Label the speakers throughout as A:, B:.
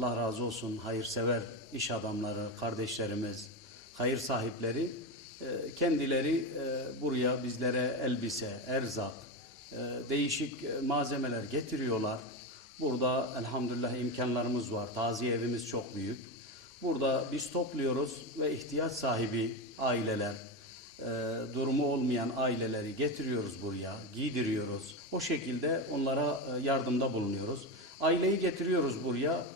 A: Allah razı olsun hayırsever iş adamları, kardeşlerimiz, hayır sahipleri e, kendileri e, buraya bizlere elbise, erzak, e, değişik malzemeler getiriyorlar. Burada elhamdülillah imkanlarımız var. Taziye evimiz çok büyük. Burada biz topluyoruz ve ihtiyaç sahibi aileler, durumu olmayan aileleri getiriyoruz buraya, giydiriyoruz. O şekilde onlara yardımda bulunuyoruz. Aileyi getiriyoruz buraya,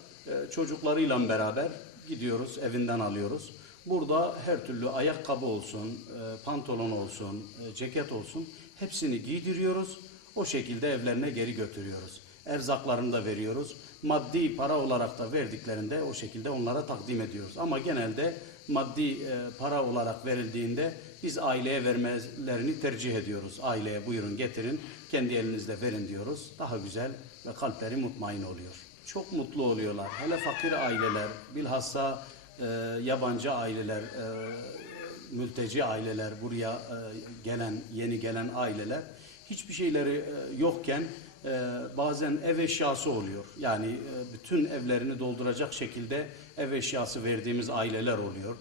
A: çocuklarıyla beraber gidiyoruz, evinden alıyoruz. Burada her türlü ayakkabı olsun, e, pantolon olsun, e, ceket olsun hepsini giydiriyoruz. O şekilde evlerine geri götürüyoruz. Erzaklarını da veriyoruz. Maddi para olarak da verdiklerinde o şekilde onlara takdim ediyoruz. Ama genelde maddi e, para olarak verildiğinde biz aileye vermelerini tercih ediyoruz. Aileye buyurun getirin, kendi elinizle verin diyoruz. Daha güzel ve kalpleri mutmain oluyor. Çok mutlu oluyorlar. Hele fakir aileler, bilhassa e, yabancı aileler, e, mülteci aileler, buraya e, gelen, yeni gelen aileler hiçbir şeyleri e, yokken e, bazen ev eşyası oluyor. Yani e, bütün evlerini dolduracak şekilde ev eşyası verdiğimiz aileler oluyor.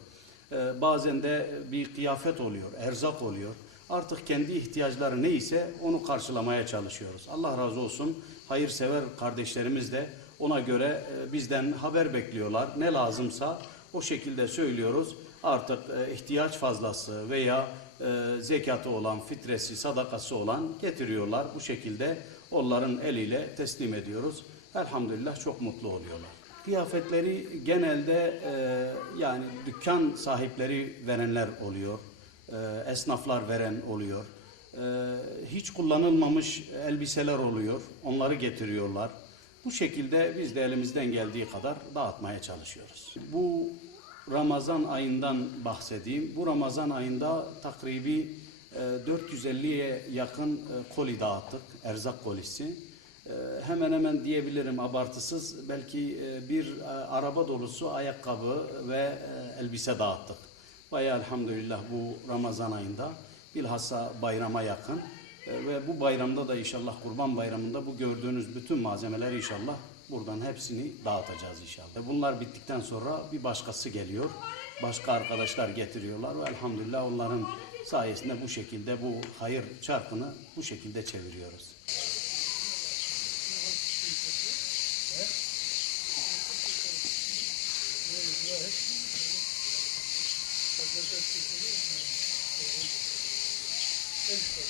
A: E, bazen de bir kıyafet oluyor, erzak oluyor. Artık kendi ihtiyaçları neyse onu karşılamaya çalışıyoruz. Allah razı olsun hayırsever kardeşlerimiz de ona göre e, bizden haber bekliyorlar. Ne lazımsa o şekilde söylüyoruz. Artık e, ihtiyaç fazlası veya e, zekatı olan, fitresi, sadakası olan getiriyorlar. Bu şekilde onların eliyle teslim ediyoruz. Elhamdülillah çok mutlu oluyorlar. Kıyafetleri genelde yani dükkan sahipleri verenler oluyor. Esnaflar veren oluyor. Hiç kullanılmamış elbiseler oluyor. Onları getiriyorlar. Bu şekilde biz de elimizden geldiği kadar dağıtmaya çalışıyoruz. Bu Ramazan ayından bahsedeyim. Bu Ramazan ayında takribi e, 450'ye yakın e, koli dağıttık, erzak kolisi. E, Hemen hemen diyebilirim abartısız belki e, bir e, araba dolusu ayakkabı ve e, elbise dağıttık. Bayağı elhamdülillah bu Ramazan ayında bilhassa bayrama yakın e, e, ve bu bayramda da inşallah Kurban Bayramı'nda bu gördüğünüz bütün malzemeleri inşallah buradan hepsini dağıtacağız inşallah. E, bunlar bittikten sonra bir başkası geliyor. Başka arkadaşlar getiriyorlar ve elhamdülillah onların sayesinde bu şekilde bu hayır çarkını bu şekilde çeviriyoruz. Thank you. Thank you.